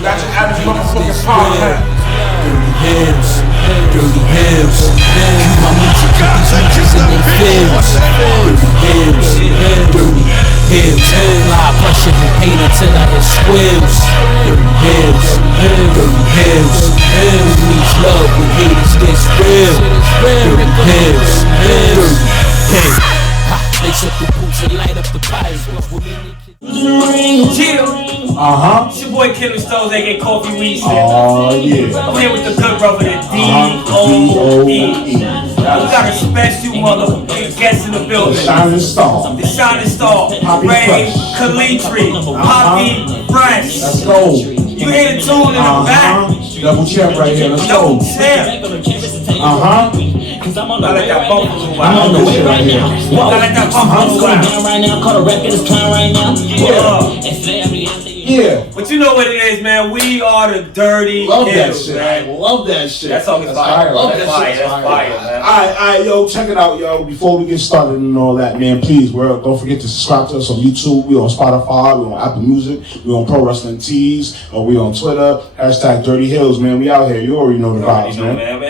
That's an average motherfucking podcast. DirtyHeelz, DirtyHeelz. Keep my music, keep these niggas in their fields. DirtyHeelz, DirtyHeelz. Fly pressure and pain until I hit squeals. DirtyHeelz, DirtyHeelz. Who needs love when haters gets real? DirtyHeelz, DirtyHeelz. Lace up the boots and light up the fires. It's your boy Killer Stones, aka Coffee Weed. Oh yeah. I'm here with the good brother, the D.O.E. We got a special motherfucking guest in the building. The Shining Star. The Shining Star. Papi Rey Fresh. Calitri. Papi Fresh. Let's go. You hear the tune in the back? Double champ right here. Let's go. Double champ. I like that buffalo I'm on the way right now. I like that buffalo right now. Call the record is playing right now. Yeah. But you know what it is, man. We are the DirtyHeelz. Love that shit. Man. Love that shit. That song is fire. Love That's that fire. shit. That's fire, man. Alright, yo, check it out, yo. Before we get started and all that, man, please, don't forget to subscribe to us on YouTube. We on Spotify. We on Apple Music. We on Pro Wrestling Tees. We on Twitter. #DirtyHeelz, man. We out here. You already know the vibes, man.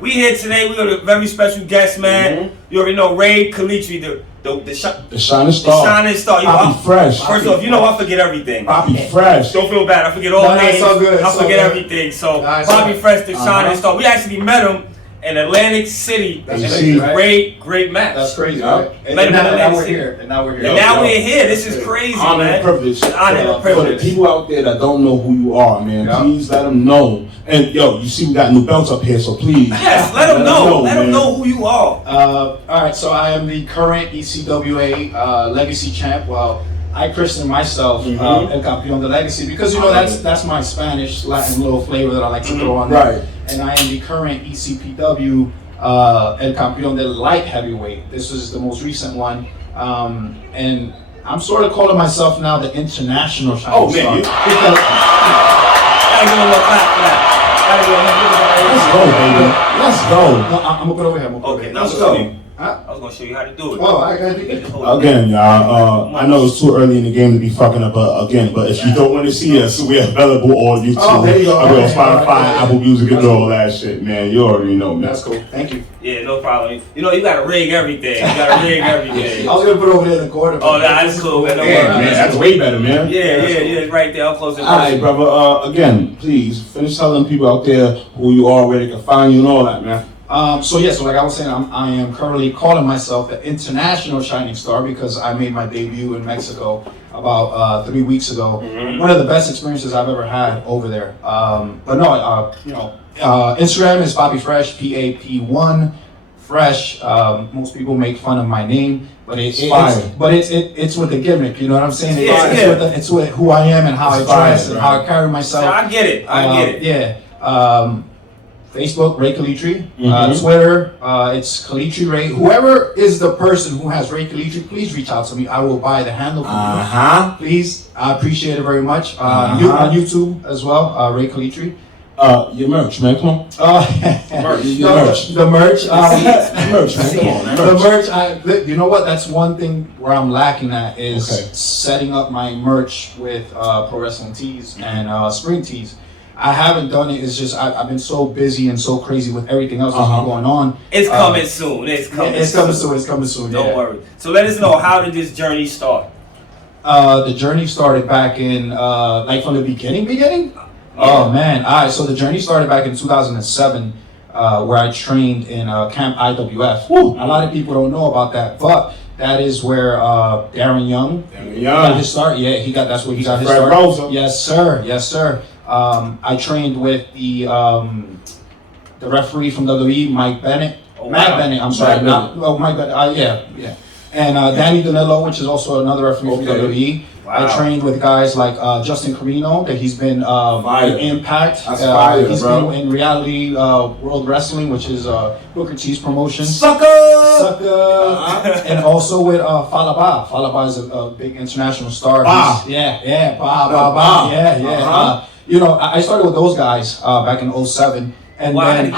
We here today. We got a very special guest, man. You already know Rey Calitri, the Shining Star. The Shining Star. Papi Fresh. First off, you know I forget everything. Papi Fresh. Don't feel bad. I forget all names. So good. I forget everything. So Papi Fresh, the Shining Star. We actually met him in Atlantic City. Great match. That's crazy, right? And now we're here. And now we're here. And now we're here. This is crazy, honor man. And privilege. Honor and For the privilege. people out there that don't know who you are, man, please let them know. And yo, you see we got new belts up here, so please. Yes, let them know. Let them know who you are. All right, so I am the current ECWA Legacy Champ. Well, I christened myself El Campeón de Legacy because you know that's my Spanish Latin little flavor that I like to throw on there. Right. And I am the current ECPW El Campeón de Light Heavyweight. This is the most recent one, and I'm sort of calling myself now the International Shining Star. Gotta give a little clap for that. Let's go, baby. Let's go. No, I'm gonna put it over here. Okay, now Let's go. I was gonna show you how to do it. Oh, I gotta do it. Again, y'all, I know it's too early in the game to be fucking up again, but if you don't want to see us, we're available on YouTube. Oh, there you go. We're on Spotify, Apple Music, and all that shit, man. You already know, man. That's cool. Thank you. Yeah, no problem. You know, you gotta rig everything. I was gonna put it over there in the corner. Oh, that's cool, man. No Yeah, worries. man, that's way better, man. Yeah, right there. I'll close it. All right, brother. Again, please finish telling people out there who you are, where they can find you, and all that, man. So like I was saying, I am currently calling myself the International Shining Star because I made my debut in Mexico about 3 weeks ago. One of the best experiences I've ever had over there. But no, Instagram is Papi Fresh, PAP1 Fresh. Most people make fun of my name, but it's with a gimmick. You know what I'm saying? It's with who I am and how I dress and how I carry myself. So I get it. Yeah. Facebook, Rey Calitri. Twitter, it's Calitri Rey. Whoever is the person who has Rey Calitri, please reach out to me. I will buy the handle for you. Please, I appreciate it very much. On YouTube as well, Rey Calitri. Your merch, man. Come on. Merch. The merch. Merch, man. Come on, man. The merch. You know what? That's one thing where I'm lacking at is setting up my merch with Pro Wrestling Tees and Spring Tees. I haven't done it. It's just I've been so busy and so crazy with everything else that's been going on. It's coming soon. It's coming soon. Don't worry. So let us know, how did this journey start? The journey started back in like from the beginning. Yeah. Oh man! All right. So the journey started back in 2007, where I trained in Camp IWF. A lot of people don't know about that, but that is where Darren Young got his start. Yeah, that's where he got his start. Rosa. Yes, sir. I trained with the referee from WWE, Mike Bennett. Matt Bennett, I'm sorry. Mike Bennett. Yeah. And Danny Danilo, which is also another referee from WWE. Wow. I trained with guys like Justin Carino, that he's been in Impact. He's been in Reality World Wrestling, which is Booker T's promotion. Sucker! And also with Falaba. Falaba is a big international star. Ba. Yeah. You know, I started with those guys back in 2007, and then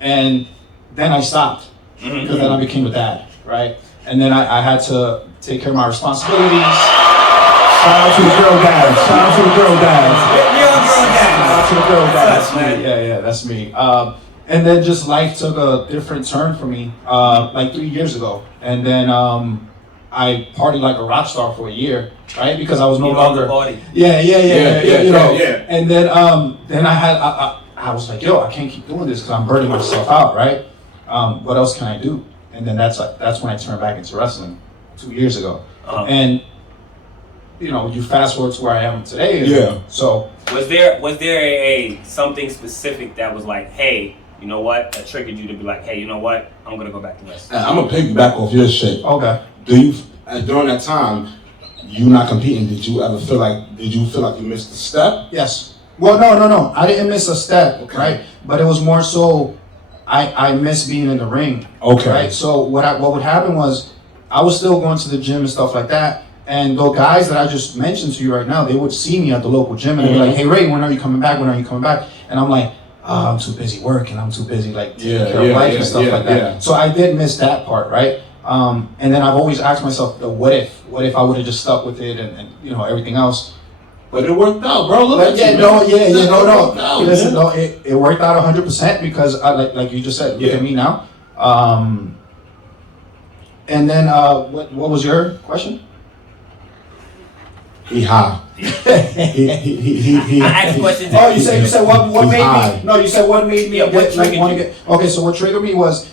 and then I stopped because then I became a dad. right? And then I had to take care of my responsibilities. Shout out to the girl dads. Shout out to the girl dads. Shout out to the girl dads. Man. Yeah, that's me. And then just life took a different turn for me, like 3 years ago. And then I partied like a rock star for a year, right? Because I was no longer. Yeah. You know. And then I was like, yo, I can't keep doing this because I'm burning myself out, right? What else can I do? And then that's when I turned back into wrestling 2 years ago. And you know, you fast forward to where I am today. Yeah. So was there a something specific that was like, hey, you know what, that triggered you to be like, hey, you know what, I'm gonna go back to wrestling? I'm gonna piggyback off your shit. Okay. During that time, you not competing? Did you feel like you missed a step? Yes. Well, no. I didn't miss a step, okay. Right? But it was more so I miss being in the ring. Okay. Right? So what would happen was I was still going to the gym and stuff like that. And the guys that I just mentioned to you right now, they would see me at the local gym and they'd be like, hey, Ray, when are you coming back? When are you coming back? And I'm like, I'm too busy working. I'm too busy like taking care of life and stuff like that. Yeah. So I did miss that part, right? And then I've always asked myself, what if I would have just stuck with it and you know, everything else. But it worked out, bro. Look at you. No. Listen, no, it worked out 100% because like you just said, look at me now. And then what was your question? He high. I asked questions. Oh, you said what made high. me? No, you said what made me what triggered you? Okay, so what triggered me was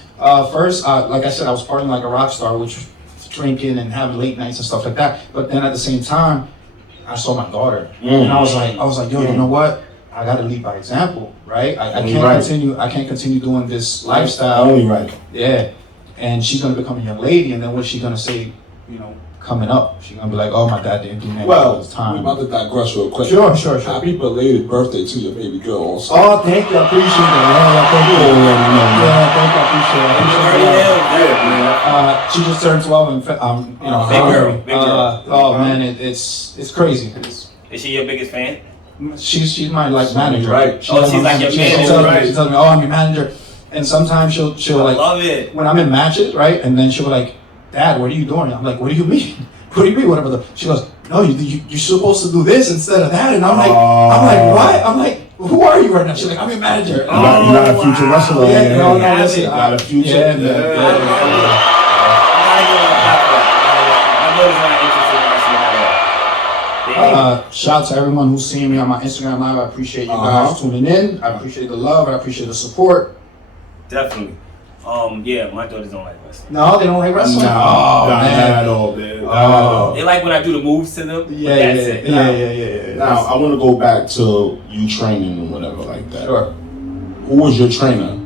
first, like I said, I was partying like a rock star, which was drinking and having late nights and stuff like that. But then at the same time, I saw my daughter, and I was like, yo, you know what? I got to lead by example, right? I can't continue doing this lifestyle. Only right. Yeah, and she's gonna become a young lady, and then what's she gonna say? You know, coming up, she's gonna be like, "Oh, my dad didn't do anything all this time." We're about to digress real quick. Sure. Happy belated birthday to your baby girl. Also. Oh, thank you, I appreciate that. Thank you. Thank you, I appreciate it. She just turned 12, and you know, big girl. Oh man, it's crazy. Is she your biggest fan? She's my like manager, right? She's like your manager, right? She tells me, "Oh, I'm your manager," and sometimes she'll like, love it when I'm in matches, right? And then she'll be like, "Dad, what are you doing?" I'm like, "What do you mean? What do you mean? Whatever." She goes, "No, you're supposed to do this instead of that." And I'm like, "What?" I'm like, "Who are you right now?" She's like, "I'm your manager." You're not a future wrestler. Yeah, no, listen, not a future. Yeah, man. Shout out to everyone who's seeing me on my Instagram live. I appreciate you guys tuning in. I appreciate the love. I appreciate the support. Definitely. Yeah, my daughters don't like wrestling. No, they don't like wrestling. No, not at all, man. They like when I do the moves to them. Yeah. Now I want to go back to you training and whatever like that. Sure. Who was your trainer?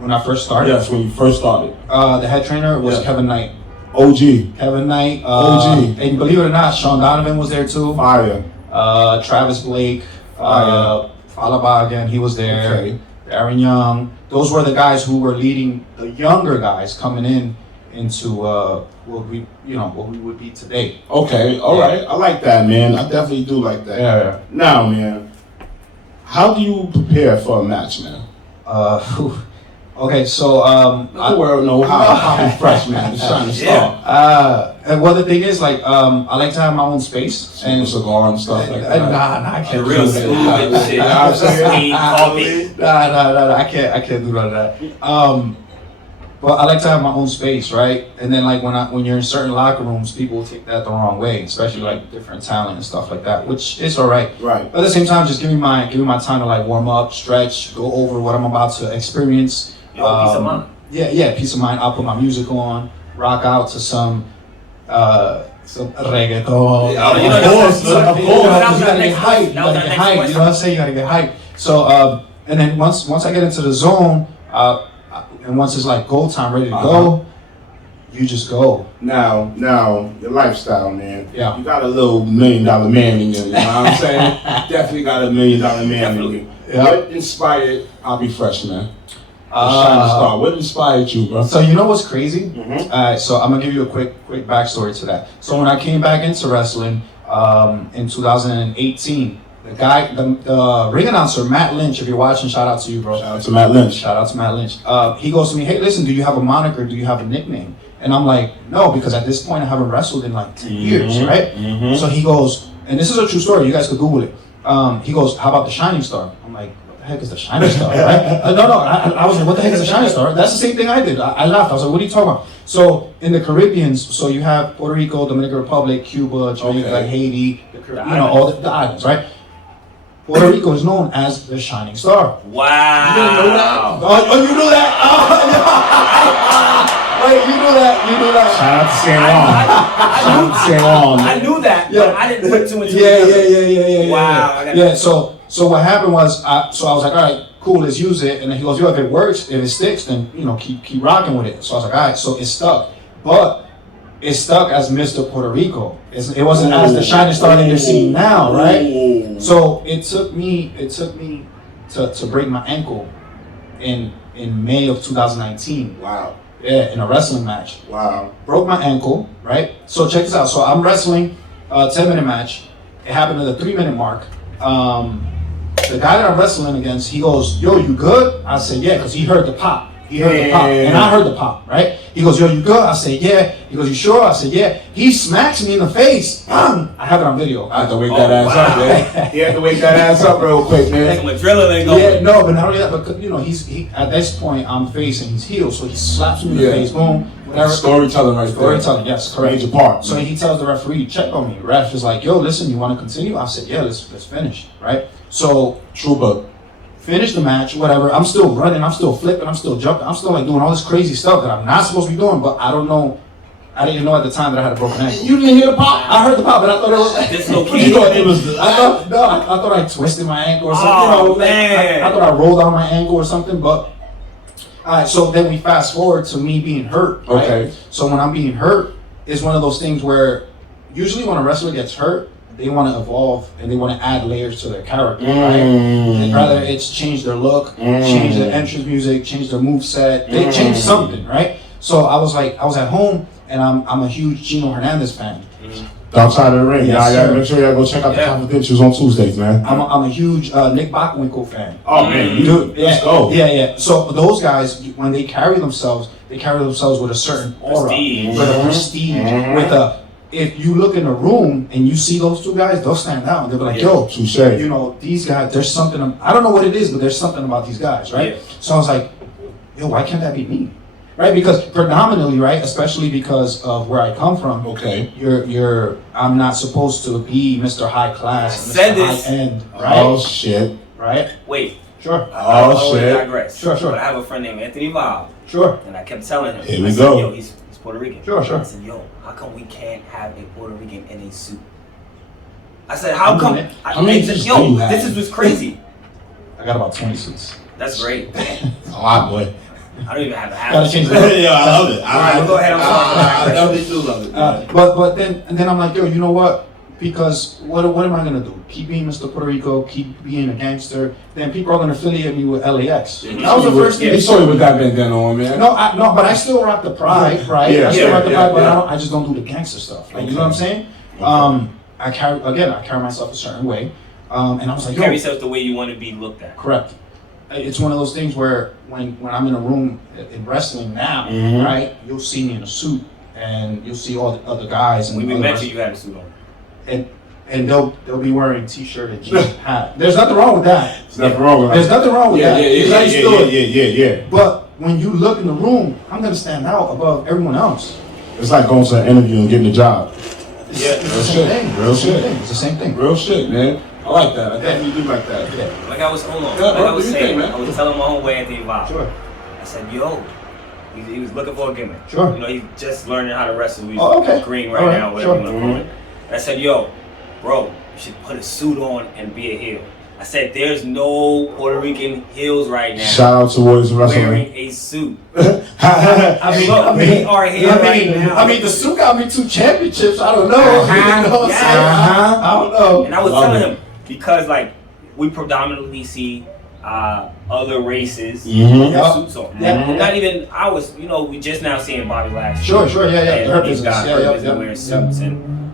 When I first started. Yes, when you first started. The head trainer was Kevin Knight. OG. Kevin Knight. OG. And believe it or not, Sean Donovan was there too. Fire. Travis Blake. Falaba again, he was there. Okay. Aaron Young. Those were the guys who were leading the younger guys coming into what we would be today. Okay, all right. I like that, man. I definitely do like that. Yeah. Now, man, how do you prepare for a match, man? Okay, so I don't know how Papi Fresh, man. It's trying to start. And well, the thing is, like, I like to have my own space and cigar and stuff like that. Nah, I can't. Real smooth and shit. Nah, I can't do none of that. But I like to have my own space, right? And then, like, when you're in certain locker rooms, people will take that the wrong way, especially like different talent and stuff like that, which is all right. Right. But at the same time, just give me my time to like warm up, stretch, go over what I'm about to experience. Peace of mind. Yeah, peace of mind. I'll put my music on, rock out to some reggaeton. Of course. You gotta get hyped. You know what I'm saying? You gotta get hyped. So, and then once I get into the zone, and once it's like go time, ready to go, you just go. Now, your lifestyle, man. Yeah. You got a little $1 million man in you. You know what I'm saying? Definitely got a $1 million man in you. Yeah. What inspired Papi Fresh, man? What inspired you, bro? So you know what's crazy? So I'm gonna give you a quick backstory to that. So when I came back into wrestling in 2018, The guy, the ring announcer, Matt Lynch, if you're watching, shout out to you, bro. Shout out to Matt Lynch. Shout out to Matt Lynch. He goes to me, hey, listen, do you have a moniker? Do you have a nickname? And I'm like, no, because at this point I haven't wrestled in like 10 years, right? So he goes, and this is a true story, you guys could Google it. He goes, how about the Shining Star? I'm like, what the heck is the Shining Star, right? I was like, what the heck is the Shining Star? That's the same thing I did. I laughed. I was like, what are you talking about? So in the Caribbean, so you have Puerto Rico, Dominican Republic, Cuba, Jamaica, like Haiti, all the islands, right? Puerto Rico is known as the Shining Star. Wow. You didn't know that? Oh, you knew that? Oh, wait, you knew that? You knew that? Shout out to St. Juan. Shout out to St. Juan. I knew that, but I didn't put two and two Yeah. Wow. Yeah, so what happened was, I was like, all right, cool, let's use it. And then he goes, yo, if it works, if it sticks, then, keep rocking with it. So I was like, all right, so it stuck. But it stuck as Mr. Puerto Rico. It wasn't as the Shining Star that you're seeing now, right? So it took me to break my ankle in May of 2019. Wow. Yeah, in a wrestling match. Wow. Broke my ankle, right? So check this out. So I'm wrestling a 10-minute match. It happened at the 3-minute mark. The guy that I'm wrestling against, he goes, yo, you good? I said, yeah, because he heard the pop. He heard the pop, and I heard the pop, right? He goes, yo, you good? I said, yeah. He goes, you sure? I said, yeah. He smacks me in the face. I have it on video. I have to wake that ass up, man. You have to wake that ass up real quick, man. Some adrenaline going. Yeah, no, but not only that, but he at this point I'm facing his heel, so he slaps me in the face, boom, whatever. Storytelling right there. Storytelling, yes, correct. Major part. So he tells the referee, check on me. Ref is like, yo, listen, you want to continue? I said, yeah, let's finish, right? So Trooper. finish the match, whatever. I'm still running, I'm still flipping, I'm still jumping, I'm still like doing all this crazy stuff that I'm not supposed to be doing, but I don't know. I didn't know at the time that I had a broken ankle. You didn't hear the pop? I heard the pop, but I thought it was dislocated. You thought it was I thought I twisted my ankle or something. Oh, man. I thought I rolled on my ankle or something, but alright, so then we fast forward to me being hurt. Right? Okay. So when I'm being hurt, it's one of those things where usually when a wrestler gets hurt, they want to evolve and they want to add layers to their character, right? And rather it's change their look, change their entrance music, change their move set, they change something, right? So I was at home and I'm a huge Gino Hernandez fan. Outside of the ring, Yes, y'all make sure y'all go check out the confidentials on Tuesdays, man. I'm a huge Nick Bockwinkel fan. Oh man, dude, let's go. Yeah. So those guys, when they carry themselves with a certain aura, Prestige. with a prestige, with a. If you look in a room and you see those two guys, they'll stand out and they'll be like, yo, touche. These guys, there's something, I don't know what it is, but there's something about these guys, right? Yeah. So I was like, yo, why can't that be me? Right? Because predominantly, right, especially because of where I come from, I'm not supposed to be Mr. High Class, Mr. High End, right? Oh shit. Right? Wait. Sure. I digress. Sure. But I have a friend named Anthony Val. Sure. And I kept telling him. Here we I said, go. yo, he's Puerto Rican. Sure. I said, yo, how come we can't have a Puerto Rican in a suit? I said, how come? This is what's crazy. I got about 20 suits. That's great. A lot, boy. I don't even have to have Gotta it. change that. Yeah, I love it. Alright, go ahead. I'm sorry. I love it. But then I'm like, yo, you know what? Because what am I gonna do? Keep being Mr. Puerto Rico, keep being a gangster. Then people are gonna affiliate me with LAX. That was the first thing. He saw you with that bandana on, man. No, but I still rock the pride, right? Yeah, I still rock the pride, but yeah. I just don't do the gangster stuff. Like, you know what I'm saying? I carry myself a certain way, and I was like, yo, carry yourself the way you want to be looked at. correct. It's one of those things where when I'm in a room in wrestling now, right, you'll see me in a suit, and you'll see all the other guys. And When we other met you had a suit on. and they'll be wearing t-shirt and jeans and hat. There's nothing wrong with that. There's nothing wrong with that. There's nothing wrong with that. Yeah. But when you look in the room, I'm gonna stand out above everyone else. It's like going to an interview and getting a job. It's the same thing. Real shit. It's the same thing. Real shit, man. I like that. I definitely do like that. Yeah. Like I was, hold on. Yeah, Like bro, I was do your saying, thing, man. I was telling my homeboy Anthony Val. Sure. I said, yo, he was looking for a gimmick. Sure. You know, he's just learning how to wrestle. He's okay. green All right, now, whatever you want to sure. call it. And I said, yo, bro, you should put a suit on and be a heel. I said, there's no Puerto Rican heels right now. Shout out to Warriors Wrestling. Wearing a suit. I mean, we are here right now. I mean, the suit got me 2 championships. I don't know. Uh-huh. You know what I'm saying? I don't know. And I was Love telling it. him, because like we predominantly see other races Mhm. with suits on. Yeah. Not even ours. You know, we just now seeing Bobby Lashley. Sure, yeah. And Her these business. guys Yeah. wearing suits, and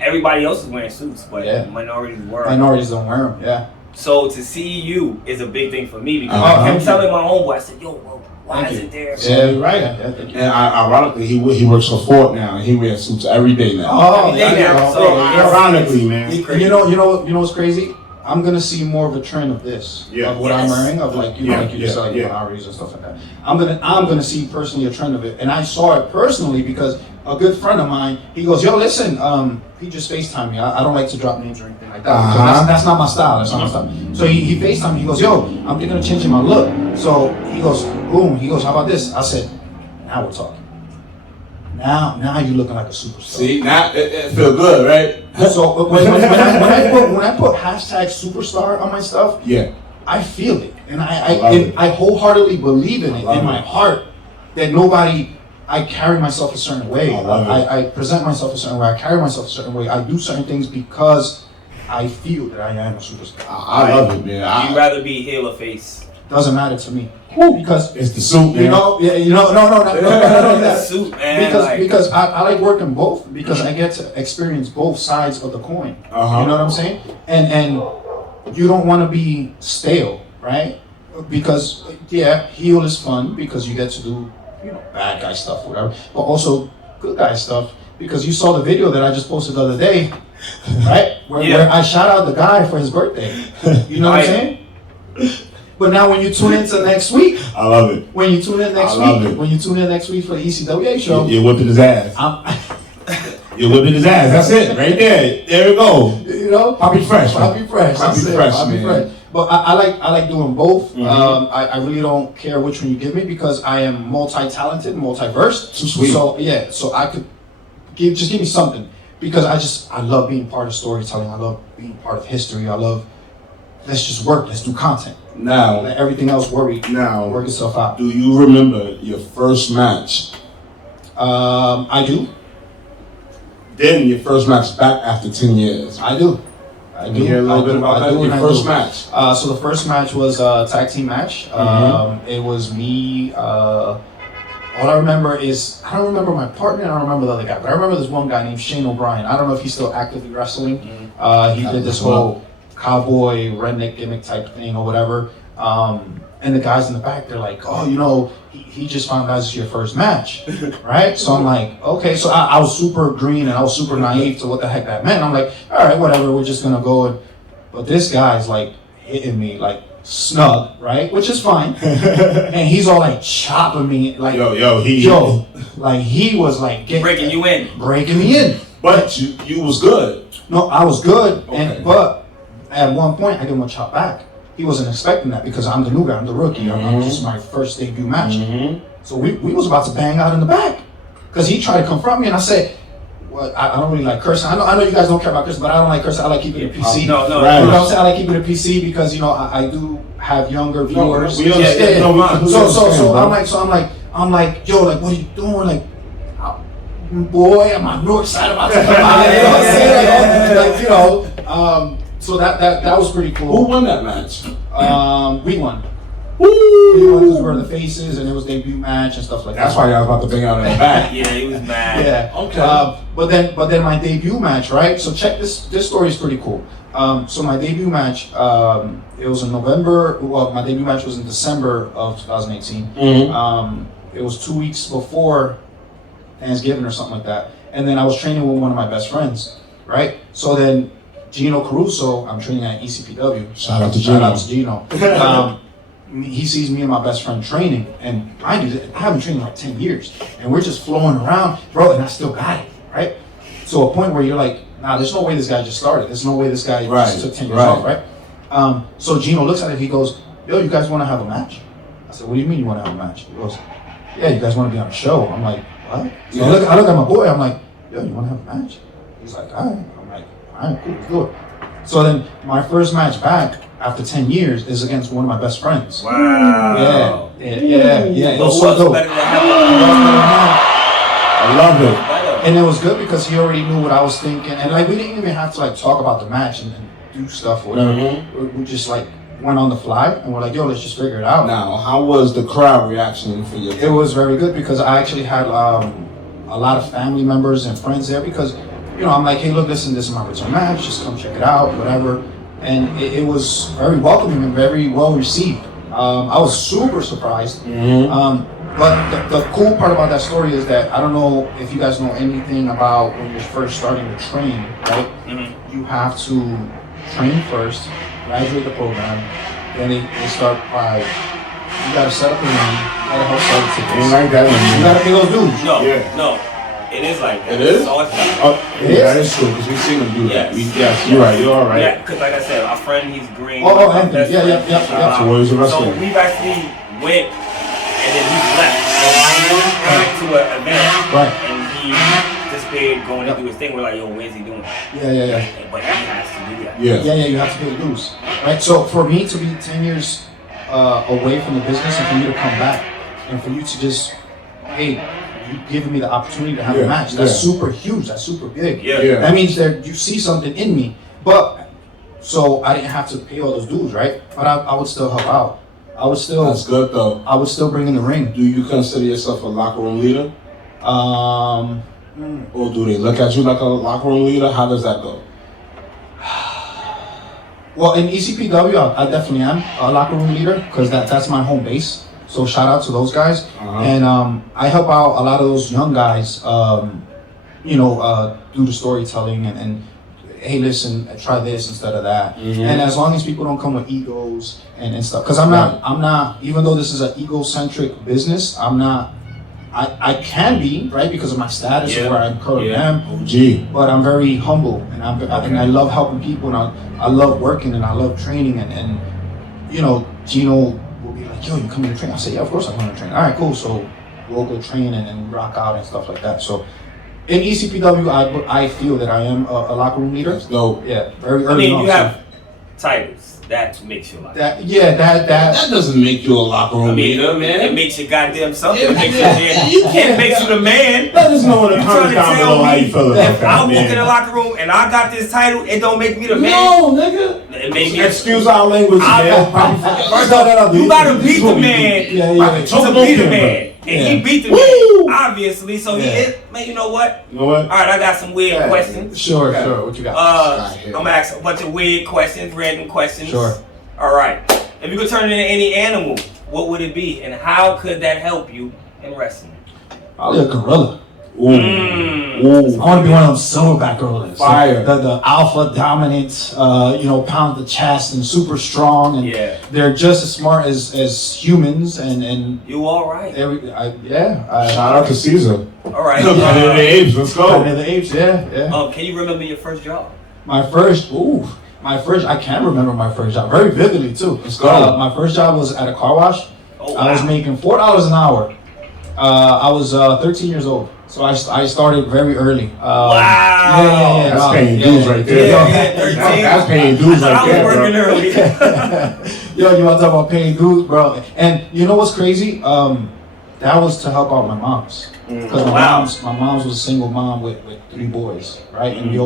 everybody else is wearing suits, but Yeah. minorities were. Minorities don't wear them. Yeah. So to see you is a big thing for me because Uh-huh. I'm telling my homeboy, I said, yo, well, why Thank is you. it there? Yeah, you're right. Yeah, thank you. And ironically, he works for Ford now, and he wears suits every day now. Oh, Every day now, so ironically, man. it's You know what's crazy? I'm gonna see more of a trend of this, Yeah. of what I'm Yes. wearing, of like like you just said, like Ferraris and stuff like that. I'm gonna see personally a trend of it, and I saw it personally because a good friend of mine, he goes, yo, listen, he just FaceTimed me. I don't like to drop names or anything like that. Because that's not my style. That's not my style. So he FaceTimed me. He goes, yo, I'm thinking of changing my look. So he goes, boom. He goes, how about this? I said, now we're talking. Now you're looking like a superstar. See, now it feel good, right? So when I put hashtag superstar on my stuff, Yeah. I feel it, and love it. I wholeheartedly believe in it Love in my it. heart that nobody. I carry myself a certain way. I love it. I present myself a certain way. I carry myself a certain way. I do certain things because I feel that I am a superstar. I love it, man. You'd rather be heel or face. Doesn't matter to me because It's the suit, man. no, not The that. suit, man. Because I like working both because I get to experience both sides of the coin. Uh-huh. You know what I'm saying? And you don't want to be stale, right? Because heel is fun because you get to do bad guy stuff, whatever, but also good guy stuff because you saw the video that I just posted the other day, right? Where I shout out the guy for his birthday. You know what I'm saying? But now when you tune into next week, I love it. when you tune in next week for the ECWA show, You're whipping his ass. You're whipping his ass. That's it, right there. There we go. Papi Fresh. Papi Fresh. Papi Fresh, man. But I like doing both. I really don't care which one you give me because I am multi-talented, multi-versed. Too sweet. So I could give me something because I love being part of storytelling. I love being part of history. I love let's just work. Let's do content. Now, Let everything else work itself out. do you remember your first match? I do. Then your first match back after 10 years. I do. Can you hear a little bit about that? Your first match. So the first match was a tag team match. It was me. All I remember is I don't remember my partner. I don't remember the other guy, but I remember this one guy named Shane O'Brien. I don't know if he's still actively wrestling. He did this whole cowboy redneck gimmick type thing or whatever. And the guys in the back, they're like, oh, he just found out it's your first match, right? So I'm like, okay. So I was super green and I was super naive to what the heck that meant. I'm like, all right, whatever. We're just gonna go. But this guy's like hitting me like snug, right? Which is fine. And he's all like chopping me, like like he was like breaking you in. breaking me in. But you was good. No, I was good, Okay. but at one point I gave him a chop back. He wasn't expecting that because I'm the new guy, I'm the rookie. This is my first debut match. So we was about to bang out in the back because he tried to confront me, and I said, "Well, I don't really like cursing. I know you guys don't care about cursing, but I don't like cursing. I like keeping it PC. No, Right. You know what I'm saying? I like keeping it PC because I do have younger viewers. we understand. I'm like, yo, like, what are you doing? Like, boy, am I real excited about this? You know what I'm saying? So that was pretty cool. Who won that match? We won. Woo! We won because we were the faces, and it was debut match and stuff like That's that. why y'all was about to bang out in the back. Yeah, he was mad. Yeah. Okay. But then my debut match, right? So check this. This story is pretty cool. So my debut match, it was in November. Well, my debut match was in December of 2018. It was 2 weeks before Thanksgiving or something like that. And then I was training with one of my best friends, right? So then Gino Caruso, I'm training at ECPW. Shout out to Shout out to Gino. He sees me and my best friend training, and I haven't trained in like 10 years, and we're just flowing around, bro, and I still got it, right? So a point where you're like, nah, there's no way this guy just started. There's no way this guy just took 10 years off, right? So Gino looks at it, he goes, yo, you guys want to have a match? I said, what do you mean you want to have a match? He goes, yeah, you guys want to be on a show? I'm like, what? So I look at my boy, I'm like, yo, you want to have a match? He's like, all right. I'm like, all right, cool, let's do it. So then my first match back after 10 years is against one of my best friends. Wow. Yeah. It But was who so else dope. better than him? I love it. And it was good because he already knew what I was thinking. And like we didn't even have to like talk about the match and do stuff or whatever. We just like went on the fly and we're like, yo, let's just figure it out. Now, how was the crowd reaction for you? It was very good because I actually had a lot of family members and friends there because I'm like, hey, look, listen, this is my return match. Just come check it out, whatever. And it was very welcoming and very well received. I was super surprised. But the cool part about that story is that I don't know if you guys know anything about when you're first starting to train, right? You have to train first, graduate the program, then they start by, you gotta set up the ring, you gotta help sell the tickets. Ain't like that anymore. You gotta pay those dues. No. It is like that. It is? So it's like, that is true, because we've seen them do that. Yes. You're right, you're all right. yeah, because like I said, our friend, he's green. Oh, my Anthony. best Yeah. friend. So where's the rest So of it? we've actually went and then he left. So we went to an event Right. and he disappeared going to do his thing. We're like, yo, where's he doing? Yeah. But he has to do that. Yeah. You have to pay the dues, right? So for me to be 10 years away from the business and for me to come back and for you to just, hey, you giving me the opportunity to have a match, that's super huge, that's super big. Yeah. That means that you see something in me, but so I didn't have to pay all those dues, right? But I would still help out. That's good though. I would still bring in the ring. Do you consider yourself a locker room leader? Or do they look at you like a locker room leader? How does that go? Well, in ECPW, I definitely am a locker room leader because that's my home base. So shout out to those guys. And I help out a lot of those young guys, do the storytelling and hey, listen, try this instead of that. And as long as people don't come with egos and stuff, because I'm not, even though this is an egocentric business, I can be, right, because of my status and where I currently am. But I'm very humble and I love helping people and I love working and I love training and Gino will be like, yo, you come here to train? I say, yeah, of course I'm going to train. All right, cool. So we'll go train and rock out and stuff like that. So in ECPW, I feel that I am a locker room leader. That's dope. Yeah, very early on. You have titles. That makes you a locker room. That doesn't make you a locker room leader, man. It makes you goddamn something. It makes it makes you the man. Let us know in the comments down below how you feel about If that, I walk man. in the locker room and I got this title, it don't make me the man. No, nigga. It makes me. Excuse our language, man. First off, you gotta beat the man to be the man. And he beat the man, obviously. So he is. Man, you know what? You know what? All right, I got some weird questions. Sure. What you got? I'm gonna ask a bunch of weird questions, random questions. Sure. All right. If you could turn it into any animal, what would it be, and how could that help you in wrestling? Probably a gorilla. Ooh. I want to be one of them silverback gorillas. Fire. The alpha dominant, pound the chest and super strong, and they're just as smart as humans. And you all right? Shout out to Caesar. All right. Planet of the Apes. Let's go. Planet of the Apes. Yeah. Can you remember your first job? My first, I can remember my first job very vividly too. Let's go. My first job was at a car wash. Oh, wow. I was making $4 an hour. I was 13 years old, so I started very early. Wow. Yeah. That's paying dues right there. Yeah, 13. That's paying dues right there, I was working early. Yo, you want to talk about paying dues, bro? And you know what's crazy? That was to help out my moms. Because my mom's was a single mom with 3 boys, right? And we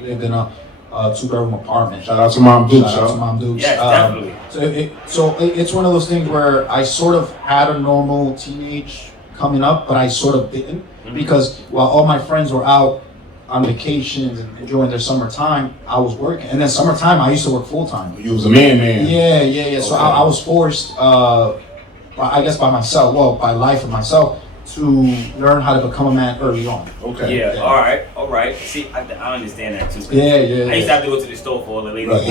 lived in a 2-bedroom apartment. Shout out to Mom Dukes. Shout out to Mom Dukes. Yes, definitely. So it's one of those things where I sort of had a normal teenage coming up, but I sort of didn't. Because while all my friends were out on vacations and enjoying their summertime, I was working. And then summertime, I used to work full-time. You was a man. Yeah. So I was forced, I guess by myself, by life of myself, to learn how to become a man early on. Okay. Yeah. All right. See, I understand that too. Yeah. I used to have to go to the store for all the ladies. Look,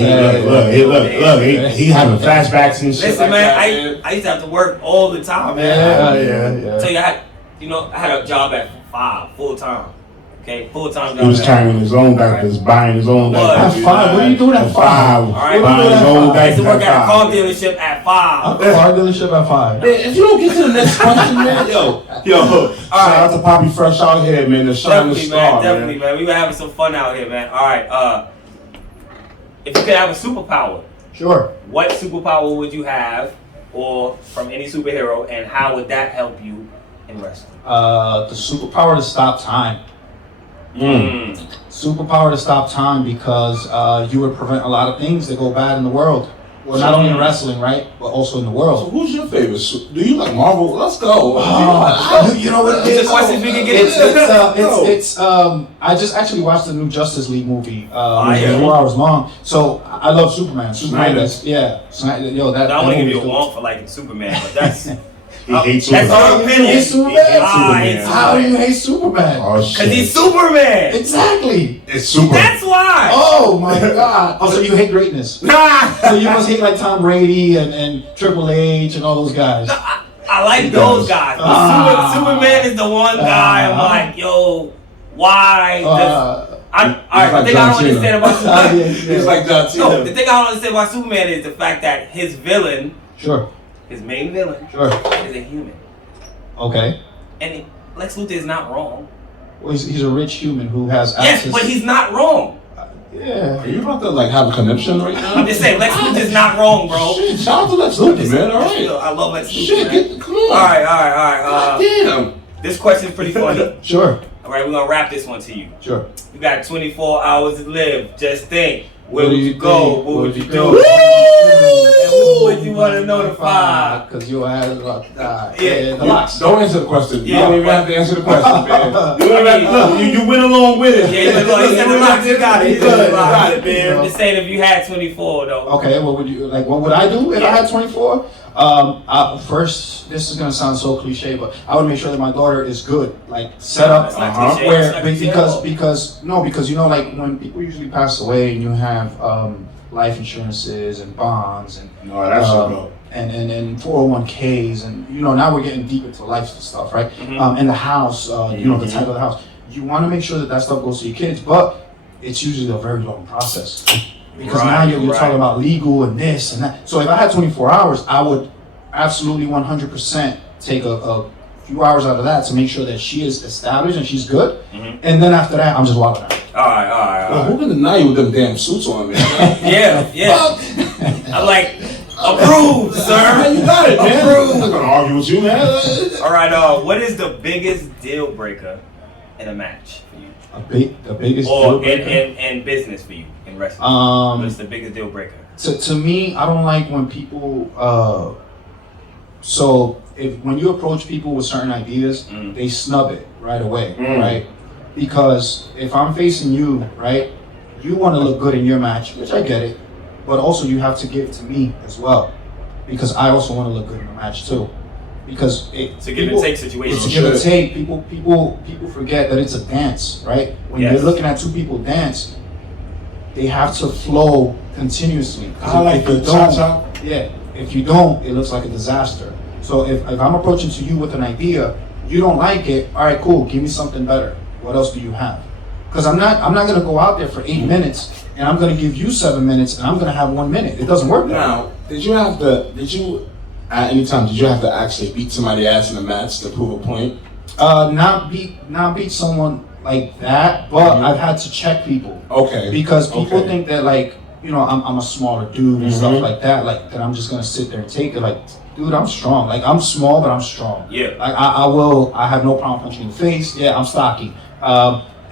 he having flashbacks and shit. Listen, like man, that, I used to have to work all the time, man. Yeah. Tell you, I had a job at 5 full time. Okay, full time job. He was carrying his own diapers, buying his own diapers. At 5? What are you doing at 5? All right, buying his own I used to diapers work at a car dealership at 5. Car dealership at 5. Man, if you don't get to the next question, man, yo, shout out to Papi Fresh out here, man, the shining star, Definitely, man. We were having some fun out here, man. All right, if you could have a superpower, Sure. what superpower would you have, or from any superhero, and how would that help you in wrestling? The superpower to stop time. Superpower to stop time because you would prevent a lot of things that go bad in the world. Well, not only in wrestling, right, but also in the So world. who's your favorite? Do you like Marvel? Let's go. You know what it It's is? a question we can get It's I just actually watched the new Justice League movie. yeah. It was 4 hours long. So I love Superman. Snyder. Snyder. Yo, that. I want to give movie you a is wrong for liking Superman, but that's He hates that's Superman. your You opinion. hate Superman? I hate How do you hate Superman? Oh shit. Because he's Superman. Exactly. It's super. That's why. Oh my God. Oh, so you hate greatness? Nah. So you must hate like Tom Brady and Triple H and all those guys. I like those guys. But Superman is the one guy I'm like, yo, why? I think I don't understand about Superman. He's like John Cena. No, the thing I don't understand about Superman is the fact that his villain, Sure. his main villain, Sure. is a human. Okay. And Lex Luthor is not wrong. Well, he's a rich human who has access. Yes, but he's not wrong. Yeah. Are you about to like have a conniption right now? I'm just saying, Lex Luthor is not wrong, bro. Shit, shout out to Lex Luthor, man. All right. I love Lex Luthor. Shit, man. come on. All right. Damn. This question is pretty funny. Sure. All right, we're gonna wrap this one to you. Sure. You got 24 hours to live. Just think. Where What would do you you go? think? What would you do? do? And who would you want to notify? Because your ass is about to die. Yeah. The locks. Don't answer the question. Yeah, you don't even but- have to answer the question, man. You don't even I have mean, to, look, you went along with it. Yeah, look, he said the locks. You got it. He said the locks, Got it, man. I'm just saying, if you had 24, though. Okay, what would you like? What would I do if I had 24? First, this is gonna sound so cliche, but I would make sure that my daughter is good, like set up That's not cliche. where That's not cliche at all. because you know, like when people usually pass away and you have life insurances and bonds and No, that's dope. and 401ks and you know now we're getting deep into life stuff, right? Mhm. And the house, you know the type of the house. You want to make sure that that stuff goes to your kids, but it's usually a very long process. Because now you're talking about legal and this and that. So if I had 24 hours, I would absolutely 100% take a few hours out of that to make sure that she is established and she's good. Mhm. And then after that, I'm just wilding out. All right. Well, who can deny you with them damn suits on, man? Yeah. I'm like, approved, sir. You got it, man. Approved. I'm not gonna argue with you, man. All right, what is the biggest deal breaker in a match for you? The biggest Or deal breaker. in business for you, in wrestling? What's the biggest deal breaker? To me, I don't like when people. So when you approach people with certain ideas, they snub it right away, right? Because if I'm facing you, right, you want to look good in your match, which I get it, but also you have to give it to me as well, because I also want to look good in the match too. Because It's a give and take situation. It's a give and take. People forget that it's a dance, right? When Yes. you're looking at two people dance, they have to flow continuously. I like the cha-cha. Yeah, if you don't, it looks like a disaster. So if I'm approaching to you with an idea, you don't like it, all right, cool, give me something better. What else do you have? Because I'm not gonna go out there for 8 minutes and I'm gonna give you 7 minutes and I'm gonna have 1 minute. It doesn't work that way. Now, did you at any time, did you have to actually beat somebody's ass in a match to prove a point? Not beat someone like that, but I've had to check people. Okay. Because people think that like, you know, I'm a smaller dude and stuff like that, like that I'm just gonna sit there and take it. Like, dude, I'm strong. Like I'm small, but I'm strong. Yeah. Like I have no problem punching you in the face. Yeah, I'm stocky.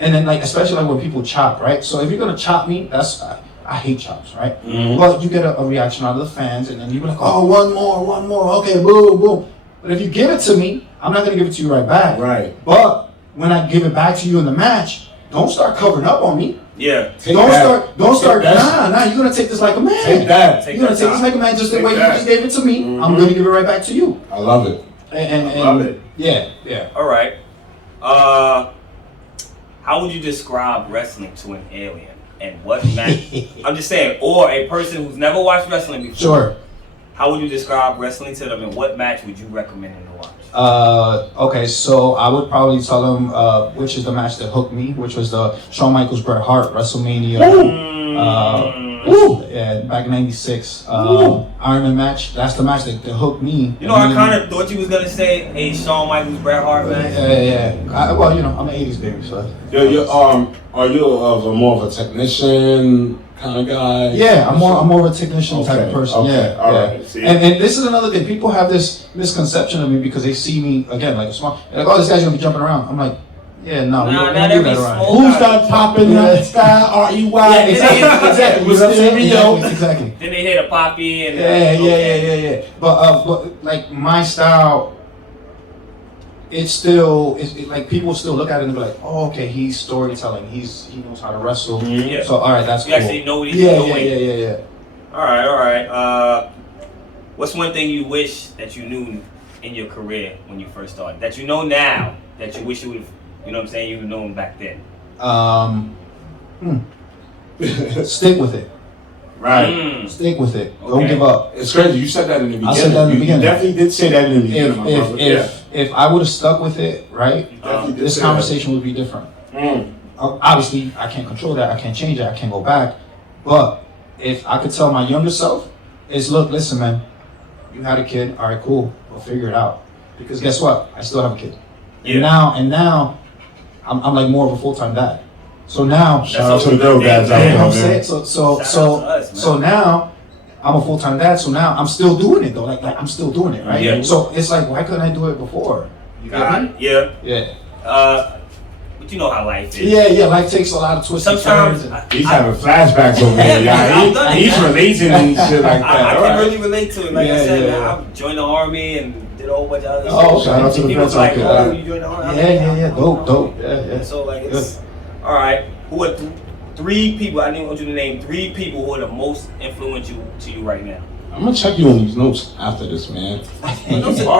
And then like especially like when people chop, right? So if you're gonna chop me, I hate chops, right? But you get a reaction out of the fans, and then you be like, oh, one more, okay, boom, boom. But if you give it to me, I'm not gonna give it to you right back. Right. But when I give it back to you in the match, don't start covering up on me. Yeah. Don't start. Nah. You're gonna take this like a man. Take that. Take You're gonna that take this like a man, just the Take way that. you just gave it to me. I'm gonna give it right back to you. I love it. And love it. Yeah. All right. How would you describe wrestling to an alien? And what match? I'm just saying, or a person who's never watched wrestling before. Sure. How would you describe wrestling to them, and what match would you recommend them to watch? Okay, so I would probably tell them which is the match that hooked me, which was the Shawn Michaels Bret Hart WrestleMania. Yeah, back in '96, Iron Man match. That's the match that hooked me. You know, I kind of thought you was gonna say a Shawn Michaels Bret Hart match. Yeah. Well, you know, I'm an '80s baby, so. Are you more of a technician kind of guy? Yeah, I'm more of a technician type of person. Okay, Yeah, all yeah. right. See? And this is another thing. People have this misconception of me because they see me again like a small. They're like, oh, this guy's gonna be jumping around. I'm like, Yeah, no, we Nah, don't not do every that around. smoke. Who's that popping that style? R-E-Y. Exactly. What's up, Rio? Exactly. Then they hit a Papi and Yeah. But like my style, it's still like people still look at it and be like, oh, okay, he's storytelling. He knows how to wrestle. Yeah. So all right, that's You cool. actually know what he's doing. Yeah. All right. What's one thing you wish that you knew in your career when you first started? That you know now that you wish you would have, you know what I'm saying, you would have known back then? Stick with it. Right. Stick with it. Okay. Don't give up. It's crazy. You said that in the beginning. I said that in the beginning. You definitely did say that in the beginning, my brother. If I would have stuck with it, right, Definitely did this say conversation would be different. Obviously, I can't control that. I can't change it. I can't go back. But if I could tell my younger self, look, listen, man, you had a kid. All right, cool. We'll figure it out. Because guess what? I still have a kid. Yeah. And now, I'm like more of a full-time dad. So now, Shout out to the girl dads out you know there, what I'm man. saying? Shout out to us, man. So now, I'm a full-time dad. So now I'm still doing it though. Like I'm still doing it, right? Yeah. So it's like, why couldn't I do it before? You get me? Yeah. Yeah. But you know how life is. Yeah. Life takes a lot of twists and Sometimes turns. He's having flashbacks over here. Yeah, He's relating and shit like I that. can really relate to it. Like I Yeah, said, yeah, man, I joined the army and did a whole bunch of other Oh, shit. shout out to the People vets like, out there. oh, you joined the army? Yeah. Dope. Yeah. So like it's all right. Who are three people? I want you to name three people who are the most influential to you right now. I'm gonna check you on these notes after this, man. I'm gonna check you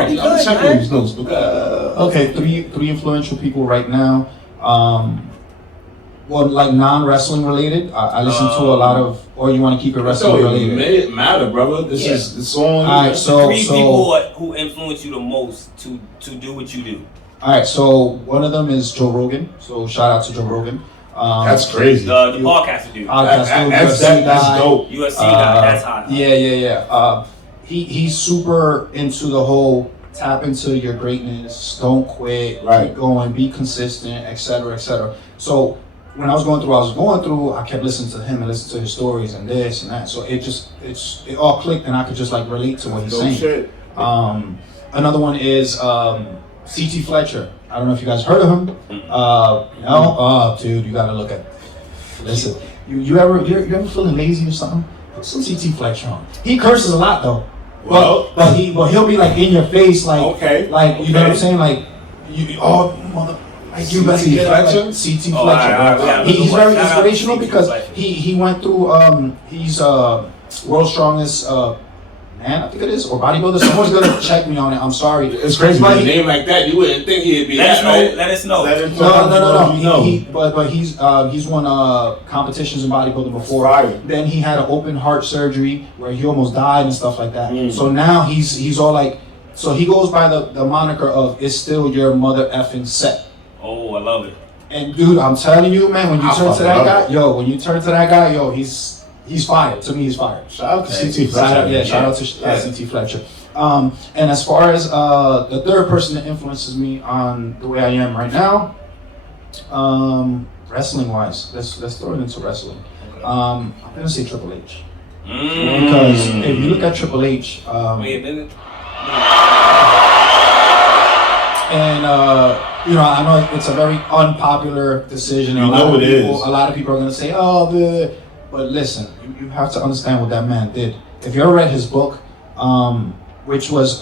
on these notes. Okay, three influential people right now. Well, like non-wrestling related. I listen to a lot of. Or you want to keep it wrestling related? It matter, brother. This is the song. All right, so three people who influence you the most to do what you do. All right, so one of them is Joe Rogan. So shout out to Joe Rogan. That's crazy. The podcaster dude. That's dope. UFC guy. That's hot. Yeah. He's super into the whole tap into your greatness, don't quit, keep going, be consistent, etc. So when I was going through, I kept listening to him and listening to his stories and this and that. So it all clicked and I could just like relate to what he's saying. Shit. Another one is CT Fletcher. I don't know if you guys heard of him. No? Oh, dude, you gotta look at. Listen, you ever feeling lazy or something? Put some CT Fletcher on. He curses a lot though. But he'll be like in your face, like you know what I'm saying, like mother. Like you better get Fletcher. CT Fletcher. He's very inspirational because he went through. He's world's strongest. Man, I think it is, or bodybuilder. Someone's gonna check me on it. I'm sorry. It's crazy. With a name like that, you wouldn't think he'd be Let that. us know. No. But he's won competitions in bodybuilding before. Right. Then he had an open heart surgery where he almost died and stuff like that. So now he's all like, so he goes by the moniker of "It's still your mother effing set." Oh, I love it. And dude, I'm telling you, man, when you turn to that guy, he's fired. To me, he's fired. Shout out to CT Fletcher. Shout out to CT Fletcher. And as far as the third person that influences me on the way I am right now, wrestling wise, let's throw it into wrestling. I'm gonna say Triple H. Because if you look at Triple H, and I know it's a very unpopular decision. A lot of people are gonna say, but listen, you have to understand what that man did. If you ever read his book, which was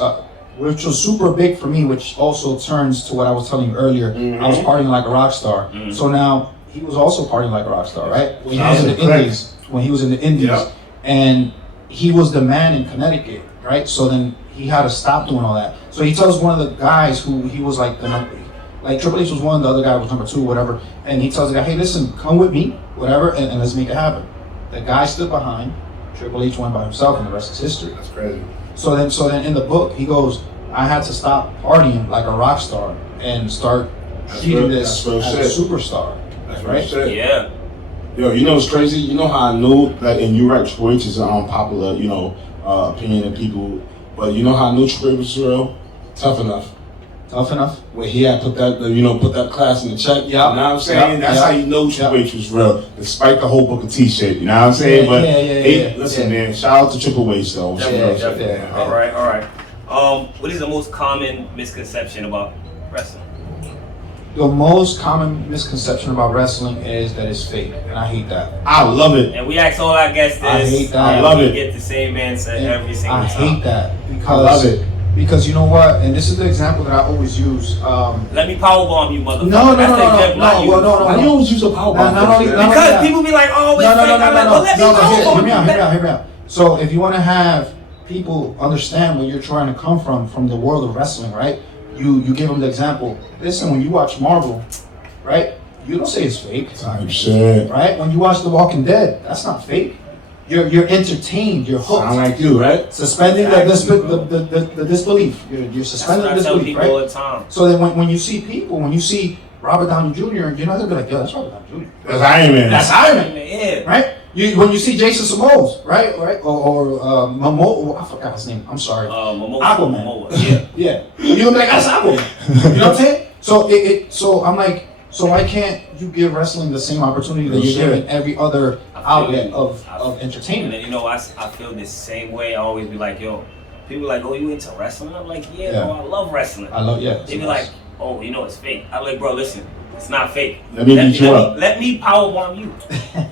super big for me, which also turns to what I was telling you earlier. I was partying like a rock star. So now he was also partying like a rock star, right? When he was in the Indies, and he was the man in Connecticut, right? So then he had to stop doing all that. So he tells one of the guys who he was like Triple H was one, the other guy was number 2, whatever. And he tells the guy, hey, listen, come with me, whatever, and let's make it happen. The guy stood behind. Triple H went by himself, and the rest is history. That's crazy. So then in the book, he goes, I had to stop partying like a rock star and start treating this as a superstar. That's right. Yeah. Yo, you know what's crazy? You know how I knew that, and you're right, Triple H is an unpopular, opinion of people, but you know how I knew Triple H was real? Tough Enough. Tough Enough? When he had put that class in the check, you know what I'm saying? That's how you know Triple H was real, despite the whole Booker T shit, you know what I'm saying? Listen, man, shout out to Triple H though. All right. What is the most common misconception about wrestling? The most common misconception about wrestling is that it's fake, and I hate that. I love it. And we ask all our guests this. I hate that. I love we it. get the same answer every single I time. hate that because I love it. Because you know what, and this is the example that I always use. Let me powerbomb you, motherfucker. No, That's the example I use. Why do you always use a power bomb? Not only Because that. people be like, oh, it's No, fake. I'm like, well, let me hear me powerbomb you. out, hear me out. So if you want to have people understand where you're trying to come from the world of wrestling, right? You give them the example. Listen, when you watch Marvel, right? You don't say it's fake. Type shit. Right? When you watch The Walking Dead, that's not fake. You're entertained. You're hooked. Sound like you, right? Suspending the disbelief. You're suspending That's what I tell disbelief, people right? all the time. So then when you see people, when you see Robert Downey Jr., you're not gonna be like, yo, that's Robert Downey Jr. That's Iron Man. That's Iron Man, Yeah. right? When you see Jason Momoa, right, or Momoa, I forgot his name. I'm sorry. Aquaman. Yeah. You're gonna be like, that's Aquaman. You know what I'm saying? So I'm like, so why can't you give wrestling the same opportunity that you're giving every other outlet of And entertainment? then, I feel the same way. I always be like, yo, people like, oh, you into wrestling? I'm like, yeah, Yeah. bro, I love wrestling. They be like, oh, it's fake. I'm like, bro, listen, it's not fake. Let me beat you up. Let me powerbomb you.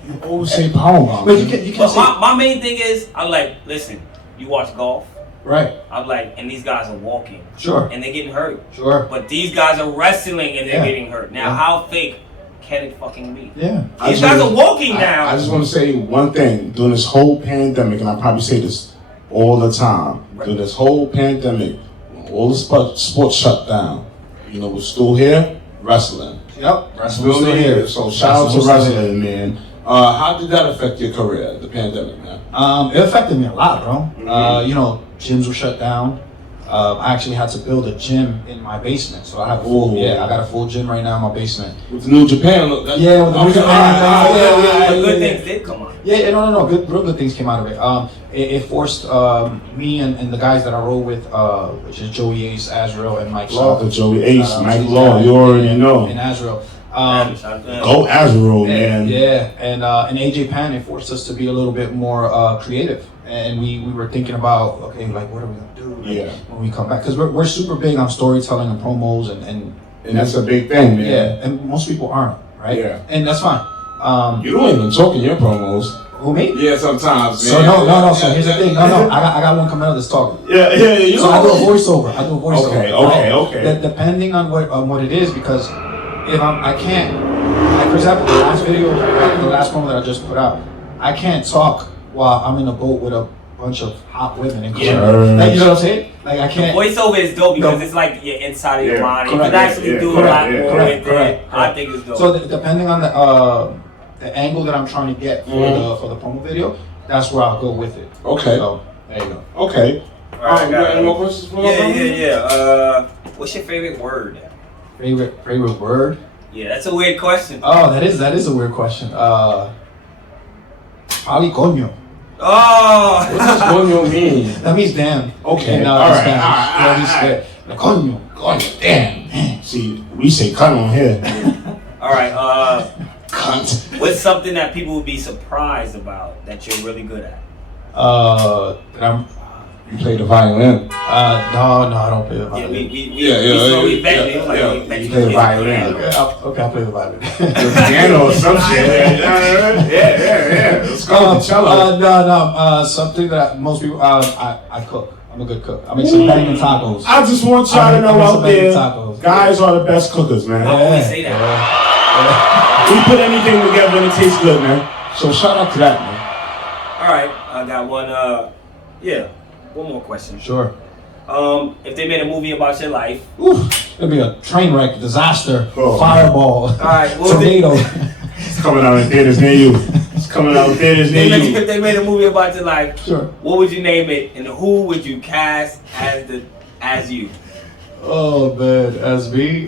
You always say power bomb. But you can But say, my main thing is, I'm like, listen, you watch golf. right, I'm like, and these guys are walking. sure, And they're getting hurt. sure, But these guys are wrestling and they're Yeah. getting hurt. Now, Yeah. how fake can it fucking be? yeah. These guys are walking now. I just want to say one thing. During this whole pandemic, and I probably say this all the time, during this whole pandemic, when all the sports shut down, we're still here, wrestling. Yep, wrestling's Still here. So shout out to Wrestling's still wrestling, man. How did that affect your career, the pandemic, man? It affected me a lot, bro. Gyms were shut down. I actually had to build a gym in my basement, so I have I got a full gym right now in my basement. With the New Japan, look. With the New Japan, But good things did come out. Yeah, no. Real good things came out of it. It forced me and the guys that I roll with, which is Joey Ace, Azrael, and Mike Shout out Shaw. to Joey Ace, Mike Yeah, Law, you already know. And Azrael. Go Azrael, man. Yeah, and AJ Pan, it forced us to be a little bit more creative, and we were thinking about, okay, like what are we gonna do when we come back? Because we're super big on storytelling and promos, and that's a big thing, man. Yeah, and most people aren't, right? Yeah, and that's fine. You don't even talk in your promos. Who, me? Yeah, sometimes. So man. no. So here's the thing. No. I got one coming out that's talking. Yeah. You So I do a voiceover. Okay. Depending on what it is, because if I can't, like for example, the last video, the last promo that I just put out, I can't talk while I'm in a boat with a bunch of hot women and Yeah. like, you know what I'm saying? Like I can't. Voiceover is dope because it's like you're inside of your mind. You can actually do a lot more with it. I think it's dope. So depending on the angle that I'm trying to get for the promo video, that's where I'll go with it. Okay. So there you go. Okay. All right, you got any more questions for me? Yeah. What's your favorite word? Favorite word? Yeah, that's a weird question. Oh, that is a weird question. Probably coño. Oh! What does coño mean? That means damn. Okay. In, All right. Spanish. Coño. Damn. Man. See, we say cunt on here. All right. Cunt. What's something that people would be surprised about that you're really good at? You play the violin. No, I don't play the violin. We bet you. You play the violin. Okay, I'll play the violin. The piano or some shit. Yeah. Let's go to cello. No. Something that most people, I cook. I'm a good cook. I make some banging tacos. I just want y'all to know out there, tacos. guys are the best cookers, man. I always say that. We put anything together and it tastes good, man. So shout out to that, man. All right, I got one. One more question. Sure. If they made a movie about your life, It'll be a train wreck, disaster, Oh. fireball, right, tornado. It's coming out in theaters near you. It's coming out in theaters near you. if they made a movie about your life, Sure. what would you name it, and who would you cast as you? Oh man, as me,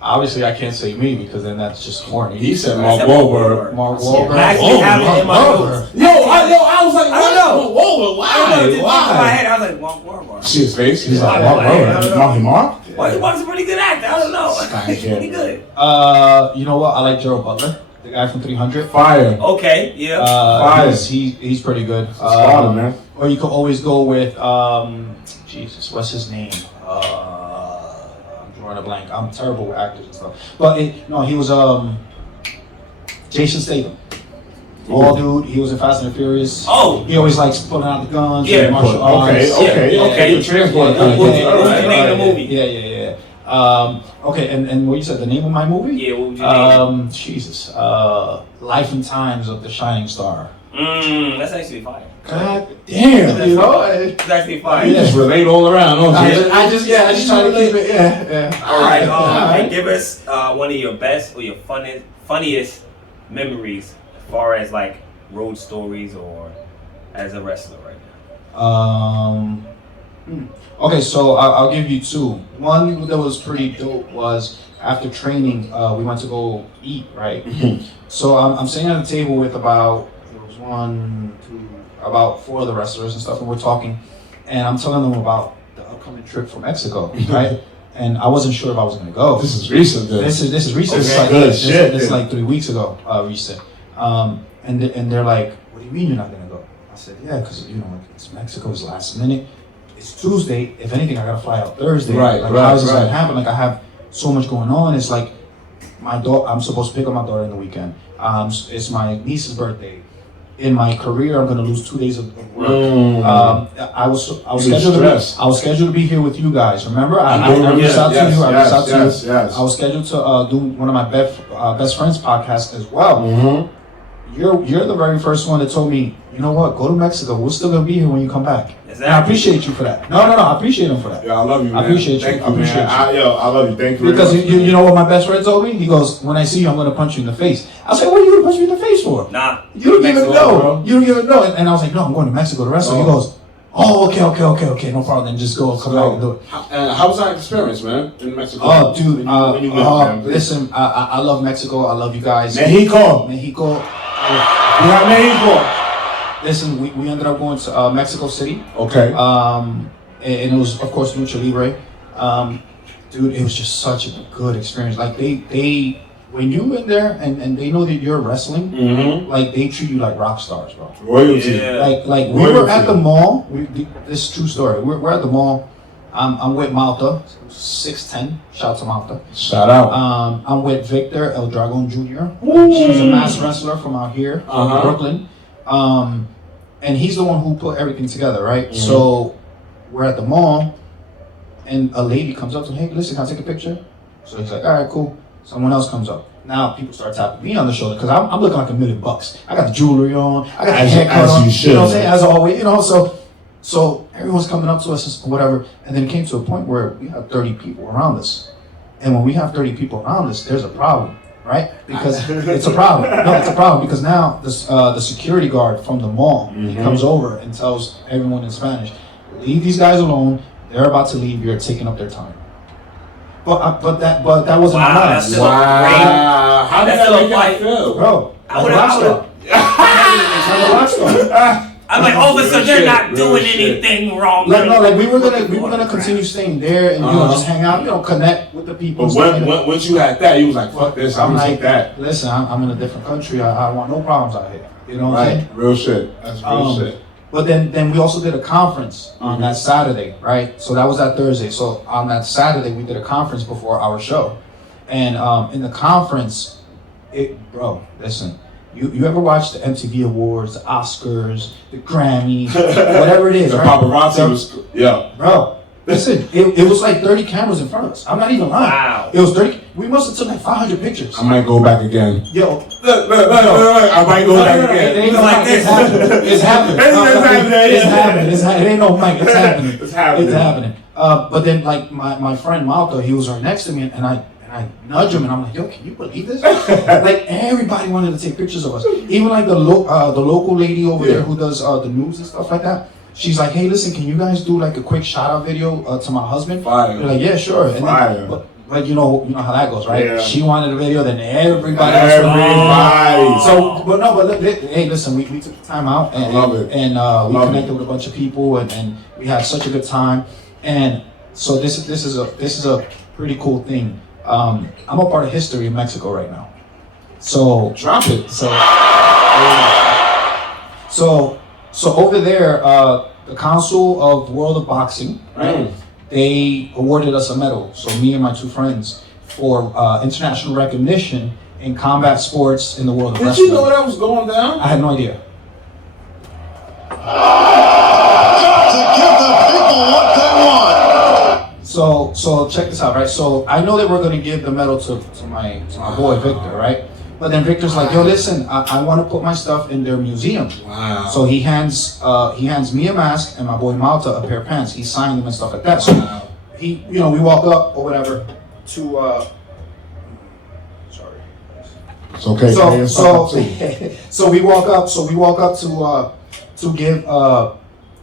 obviously I can't say me because then that's just corny. He said I Mark said Wahlberg. Mark Wahlberg. I actually have it in my notes. I was like, I don't know. Whoa, I don't know. It just popped in my head. I was like, Mark Wahlberg. See his face? He's like, Mark Mark Wahlberg. Wahlberg. Mark? Well, Mark's a pretty good actor. I don't know. He's Yeah. pretty good. You know what? I like Gerald Butler, the guy from 300. Fire. Okay, yeah. Fire. He's pretty good. Smarter, man. Or you could always go with Jesus. What's his name? I'm drawing a blank. I'm terrible with actors and stuff. But he was Jason Statham. Bald dude. He was in Fast and the Furious. Oh. He always likes pulling out the guns. Yeah. And martial arts. Okay. The transport. What's the name of the movie? Yeah. Okay, and what you said, the name of my movie? Yeah, what would you name it? Jesus. Life and Times of the Shining Star. That's actually fire. God damn, you know? It's actually fire. You just relate all around, don't you? I just try to keep it, yeah. All right, Alright. and give us one of your best or your funniest memories as far as like road stories or as a wrestler right now. Okay, so I'll give you two. One that was pretty dope was after training, we went to go eat, right? So I'm sitting at a table with about 4 of the wrestlers and stuff, and we're talking, and I'm telling them about the upcoming trip from Mexico, right? And I wasn't sure if I was gonna go. This is recent. This is recent. Okay. It's like Good this shit, is yeah. like 3 weeks ago, recent. And they're like, "What do you mean you're not gonna go?" I said, "Yeah, because it's Mexico. It's last minute. It's Tuesday. If anything, I gotta fly out Thursday. Right, Like, right, how is this right. gonna happen? Like, I have so much going on. It's like my daughter. I'm supposed to pick up my daughter in the weekend. It's my niece's birthday. In my career, I'm gonna lose 2 days of work. I was scheduled to be here with you guys. Remember, I reached out to you. I reached out to you. Yes. I was scheduled to do one of my best friends podcasts as well. Mm-hmm. You're the very first one that told me, you know what, go to Mexico. We're still gonna be here when you come back. Exactly. And I appreciate you for that. No, I appreciate him for that. Yeah, I love you, man. I appreciate you. Thank I appreciate you. I love you. Thank you. Because very much. you know what my best friend told me? He goes, when I see you, I'm gonna punch you in the face. I was like, what are you gonna punch me in the face for? Nah. You don't even Mexico, know. bro. You don't even know. And I was like, no, I'm going to Mexico to wrestle. He goes, oh, okay, no problem. Then just go come back and do it. How was that experience, man, in Mexico? Oh, dude, when you went, man, please. listen, I love Mexico. I love you guys. Mexico. Yeah, Mexico. Listen, we ended up going to Mexico City. Okay. And it was, of course, Lucha Libre. Dude, it was just such a good experience. Like they when you in there and they know that you're wrestling, like they treat you like rock stars, bro. Royalty. Yeah. Like we were at the mall. This is a true story. We're at the mall. I'm with Malta, 6'10". Shout out to Malta. Shout out. I'm with Victor El Dragon Jr. He's a mass wrestler from out here, from Brooklyn. And he's the one who put everything together, right? So we're at the mall, and a lady comes up to him, hey, listen, can I take a picture? So he's like, all right, cool. Someone else comes up. Now people start tapping me on the shoulder because I'm looking like $1 million. I got the jewelry on. I got the haircut on. You know what I'm saying? As always, So everyone's coming up to us or whatever. And then it came to a point where we have 30 people around us. And when we have 30 people around us, there's a problem, right? Because it's a problem. No, it's a problem because now the security guard from the mall he comes over and tells everyone in Spanish, leave these guys alone. They're about to leave. You're taking up their time. But that wasn't Wow, mine. that's still a great. How did That's that still a make fight. you feel? Bro, I would have. I'm like, all of a sudden they're not doing anything wrong. Like we were gonna continue staying there and just hang out, connect with the people. But once you had that, you was like, fuck this, I'm gonna take that. Listen, I'm in a different country. I want no problems out here. You know what I'm saying? Real shit. That's real shit. But then we also did a conference on that Saturday, right? So that was that Thursday. So on that Saturday we did a conference before our show, and in the conference, listen. You ever watch the MTV Awards, the Oscars, the Grammys, whatever it is, The right? paparazzi was, Bro, listen, it was like 30 cameras in front of us. I'm not even lying. Wow. It was 30. We must have took like 500 pictures. I might go back again. Yo, Look. I might go back again. it ain't no like mic. this. It's happening. It ain't no mic. It's happening. It's happening. But then, like my friend Malta, he was right next to me, and I nudge him, and I'm like, yo, can you believe this? Like everybody wanted to take pictures of us. Even like the local lady over there who does the news and stuff like that. She's like, hey, listen, can you guys do like a quick shout out video to my husband? Fire. They're like, yeah, sure. And then, but you know how that goes, right? Yeah. She wanted a video, then everybody else wanted. So, hey, listen, we took the time out and I love it. And we connected with a bunch of people, and we had such a good time. And so this is a pretty cool thing. I'm a part of history in Mexico right now. So Drop it. So over there, the Council of World of Boxing, right? they awarded us a medal. So me and my two friends for international recognition in combat sports in the world of Did wrestling. you know that was going down? I had no idea. To give the people what they want. So check this out, right? So I know that we're gonna give the medal to my boy Victor, right? But then Victor's like, yo, listen, I want to put my stuff in their museum. Wow. So he hands me a mask and my boy Malta a pair of pants. He signed them and stuff like that. So he, we walk up or whatever to sorry. It's okay. So we walk up to give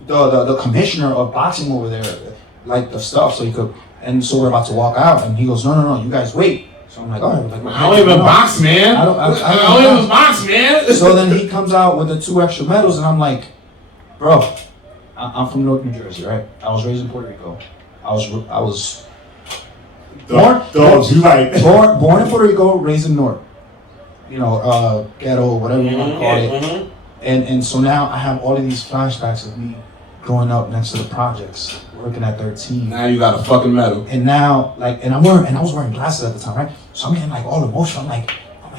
the commissioner of boxing over there like the stuff so he could, and so we're about to walk out and he goes, no, you guys wait. So I'm like, all right. Like, I don't even box, man. I don't even box, man. So then he comes out with the 2 extra medals, and I'm like, bro, I'm from North New Jersey, right? I was raised in Puerto Rico. I was born in Puerto Rico, raised in North. Ghetto, whatever you want to call it. And so now I have all of these flashbacks of me growing up next to the projects, working at 13. Now you got a fucking medal. And now, and I was wearing glasses at the time, right? So I'm getting like all emotional. I'm like,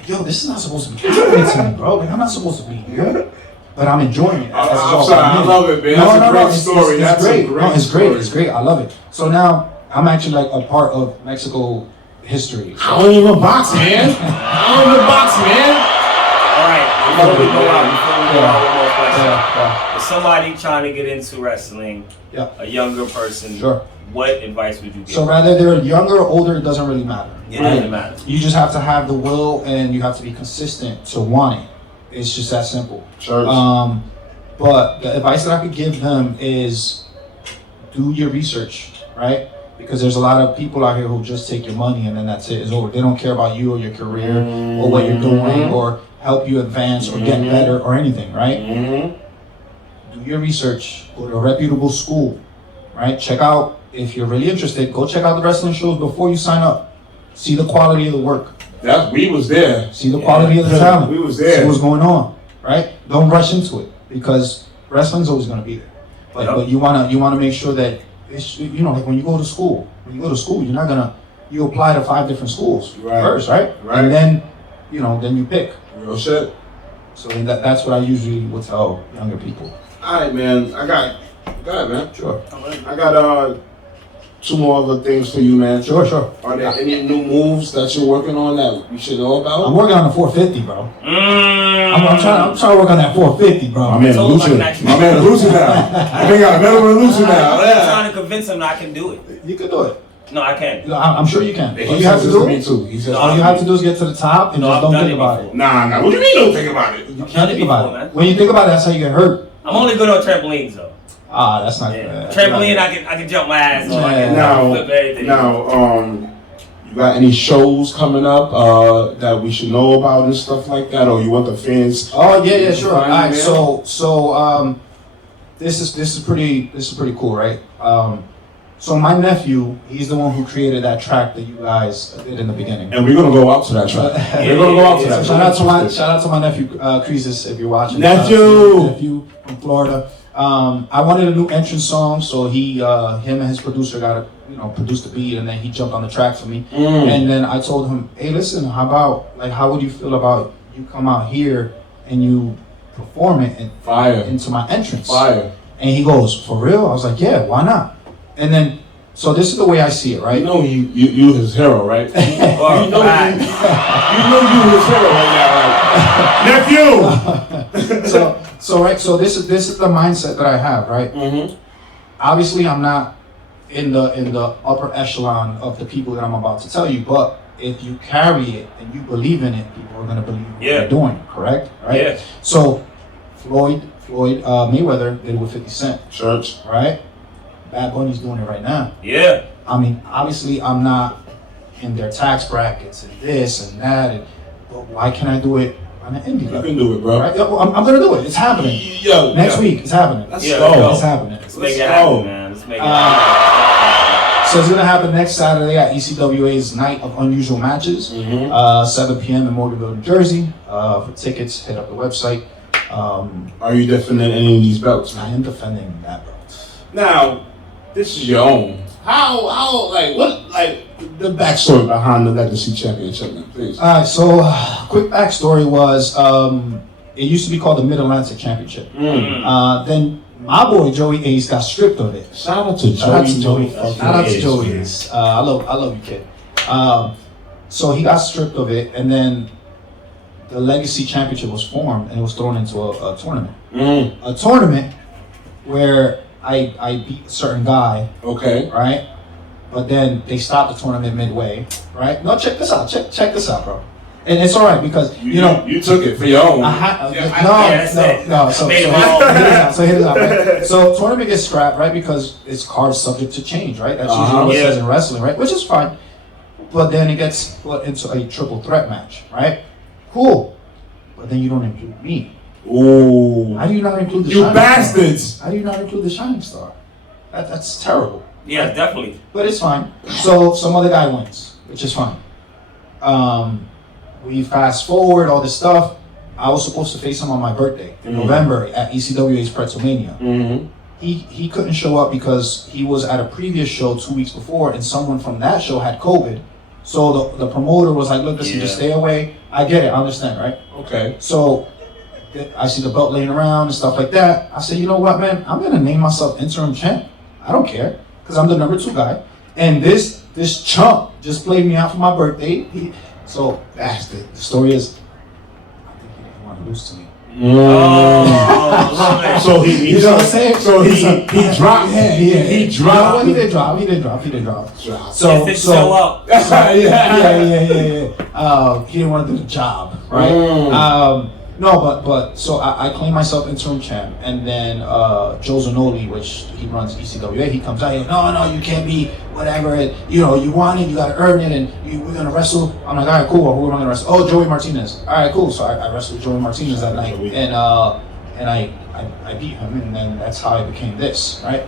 yo, this is not supposed to be happening to me, bro. Like, I'm not supposed to be here. But I'm enjoying it. I'm sorry, I love it, man. That's a great story. It's great. It's great. I love it. So now I'm actually like a part of Mexico history. So. I don't even box, man. All right, before we go out, one more question. If somebody trying to get into wrestling, a younger person, Sure. What advice would you give? So rather they're younger or older, it doesn't really matter. It doesn't matter. You just have to have the will and you have to be consistent to want it. It's just that simple. Sure. But the advice that I could give them is do your research, right? Because there's a lot of people out here who just take your money and then that's it. It's over. They don't care about you or your career or what you're doing or help you advance or get better or anything, right? Do your research. Go to a reputable school, right? Check out, if you're really interested, go check out the wrestling shows before you sign up. See the quality of the work. We was there. See the quality of the talent. We was there. See what's going on, right? Don't rush into it because wrestling's always going to be there. But you wanna make sure that it's, like when you go to school, you're not gonna, you apply to 5 different schools first, right? And then, then you pick. Real shit. So that's what I usually would tell younger people. All right, man. Go ahead, man. Sure. I got 2 more other things for you, man. Sure. Are there any new moves that you're working on that we should know about? I'm working on the 450, bro. I'm trying to work on that 450, bro. My man losing now. I think I better losing now. I'm trying to convince him that I can do it. You can do it. No, I can't. I'm sure you can. All you have to Me too. He says, all you have to do is get to the top and just don't think about it. Nah. What do you mean don't think about it? You can't think about it. When you think about it, that's how you get hurt. I'm only good on trampolines though. That's not good. Trampoline, I can jump my ass on. Flip everything. You got any shows coming up that we should know about and stuff like that, or you want the fans? Oh yeah, sure. All right, so this is pretty cool, right? So my nephew, he's the one who created that track that you guys did in the beginning. And we're gonna go out to that track. We're gonna go out to that. Shout out to my nephew, Creases, if you're watching. Nephew from Florida. I wanted a new entrance song, so him and his producer produced the beat, and then he jumped on the track for me. And then I told him, hey, listen, how would you feel about you come out here and you perform it into my entrance? Fire. And he goes, for real? I was like, yeah, why not? And then, so this is the way I see it, right? You know you his hero, right? you know you his hero right now, right? Nephew! So this is the mindset that I have, right? Obviously, I'm not in the upper echelon of the people that I'm about to tell you, but if you carry it and you believe in it, people are gonna believe what you're doing, correct? Right? Yeah. So Floyd Mayweather did it with 50 Cent. Church. Right? Bad Bunny's doing it right now. Yeah. I mean, obviously, I'm not in their tax brackets and this and that, but why can't I do it on an indie level? You can do it, bro. Right? I'm gonna do it. It's happening. Next week, it's happening. Let's go. It's happening. Let's make it happen, man. Let's make it happen. So it's gonna happen next Saturday at ECWA's Night of Unusual Matches, 7 p.m. in Morganville, New Jersey. For tickets, hit up the website. Are you defending any of these belts? I am defending that belt. Now, this is your own. How, like, what, like, the backstory behind the Legacy Championship, man, please. All right, so quick backstory was it used to be called the Mid-Atlantic Championship. Then my boy Joey Ace got stripped of it. Shout out to Joey. Shout out to Joey. fucking Shout out to Ace, Joey man. Ace. I love you, kid. So he got stripped of it, and then the Legacy Championship was formed, and it was thrown into a tournament. A tournament where I beat a certain guy. Okay. Right? But then they stopped the tournament midway, right? No, check this out. Check this out, bro. And it's all right because you know you took it for your own. no. So here's out. Right? So tournament gets scrapped, right? Because it's cards subject to change, right? That's usually what it says in wrestling, right? Which is fine. But then it gets put into a triple threat match, right? Cool. But then you don't include me. Ooh. How do you not include the You Shining bastards. Star? How do you not include the Shining Star? That's terrible. Yeah, definitely. But it's fine. So some other guy wins, which is fine. We fast forward all this stuff. I was supposed to face him on my birthday in November at ECWA's Pretzelmania. He couldn't show up because he was at a previous show 2 weeks before, and someone from that show had COVID. So the promoter was like, "Look, listen, just stay away." I get it, I understand, right? Okay. So I see the belt laying around and stuff like that. I said, you know what, man? I'm gonna name myself interim champ. I don't care, because I'm the number 2 guy. And this chump just played me out for my birthday. So that's the story is, I think he didn't want to lose to me. So he You know what I'm saying? So he dropped. He dropped. No, he did drop. So show up. Yeah. He didn't want to do the job, right? No, but so I claim myself interim champ, and then Joe Zanoli, which he runs ECWA, he comes out, he goes, no, you can't be whatever, and, you know, you want it, you gotta earn it, and we're gonna wrestle. I'm like, all right, cool, who am I gonna wrestle? Oh, Joey Martinez. All right, cool. So I wrestled Joey Martinez that night, and I beat him, and then that's how I became this, right?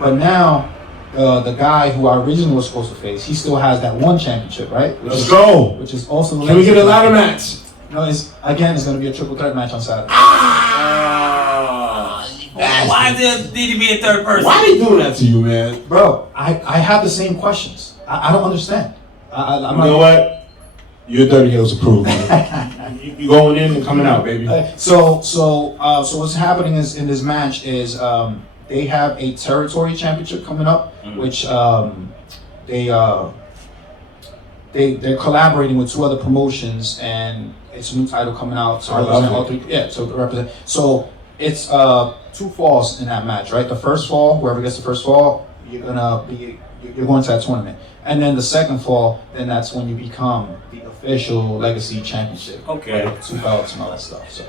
But now, the guy who I originally was supposed to face, he still has that one championship, right? Let's go. Which is also the Can we get a ladder match? No, it's going to be a triple threat match on Saturday. Why did he be in third person? Why they doing that to you, man? Bro, I have the same questions. I don't understand. I'm You know what? You're DirtyHeelz approved, man. You going in and coming out, baby. So what's happening is in this match is they have a territory championship coming up, which they're collaborating with 2 other promotions, and it's a new title coming out to represent all 3. Yeah, to represent. So it's 2 falls in that match, right? The first fall, whoever gets the first fall, you're going to that tournament, and then the second fall, then that's when you become the official Legacy Championship. Okay. With 2 belts and all that stuff. So.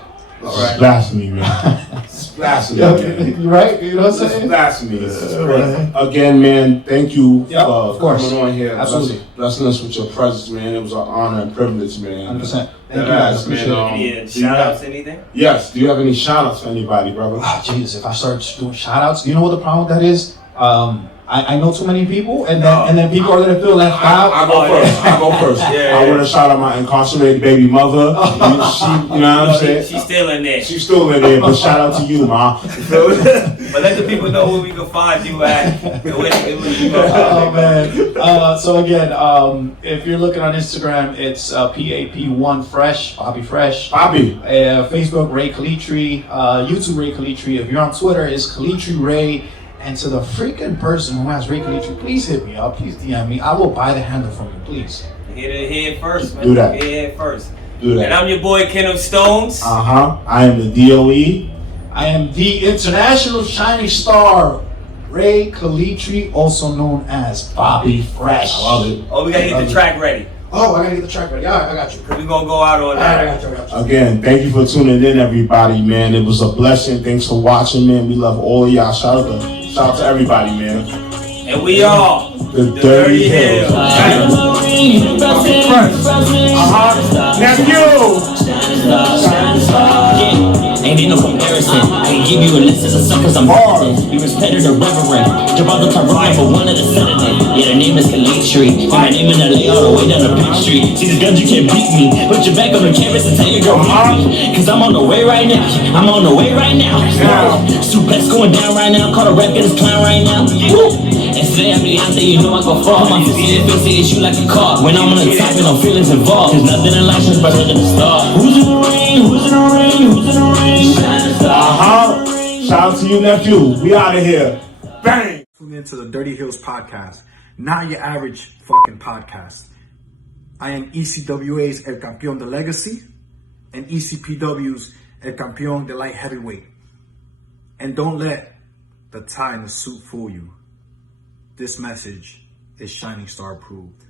It's blasphemy, man. It's blasphemy, man. Right? You know what I'm saying? It's blasphemy. It's crazy. Again, man, thank you for coming on here. Absolutely. Blessing us with your presence, man. It was an honor and privilege, man. 100%. Thank you guys. Appreciate it. Yeah, shout outs to anything? Yes. Do you have any shout outs to anybody, brother? Oh, Jesus, if I start doing shout outs, you know what the problem with that is? I know too many people, and then people are gonna feel left out. I go first. Yeah. I want to shout out my incarcerated baby mother. You know what I'm saying? She's still in there. She's still in there, but shout out to you, ma. But let the people know where we can find you at. Oh man. So again, if you're looking on Instagram, it's PAP1 Fresh, Papi Fresh. Papi. Facebook, Rey Calitri. YouTube, Rey Calitri. If you're on Twitter, it's Calitri Rey. And to the freaking person who has Rey Calitri, please hit me up. Please DM me. I will buy the handle from you, please. Hit it first, man. Do that. Hit it first. Do that. And I'm your boy, Ken of Stones. I am the DOE. I am the international shining star, Rey Calitri, also known as Papi Fresh. I love it. Oh, we gotta get the track ready. Oh, I gotta get the track ready. All right, I got you. Cause we gonna go out on that. I got you. Again, thank you for tuning in, everybody, man. It was a blessing. Thanks for watching, man. We love all of y'all. Shout out to everybody, man. And we are The DirtyHeelz. Ain't need no comparison. I can give you a list of the suckers I'm hard. You respected or reverend. Jump out the car right for one of the senator. Yeah, the name is Calitri. And my name in LA all the way down to Big Street. See these guns, you can't beat me. Put your back on the canvas and tell your girl meet me. Cause I'm on the way right now. I'm on the way right now. Suplex going down right now. Call the rap in his clown right now. Woo. Estrella brillante, you know I go far. My face in face, you like a car. When I'm on the top and no feelings involved. Cause nothing in life is better than the start. Who's in the rain? Who's in the rain? Who's in the rain? Shining star. Shout out to you, nephew. We out of here. Bang! Tune into the DirtyHeelz podcast, not your average fucking podcast. I am ECWA's El Campeón de Legacy and ECPW's El Campeón de Light Heavyweight. And don't let the tie in the suit fool you. This message is Shining Star approved.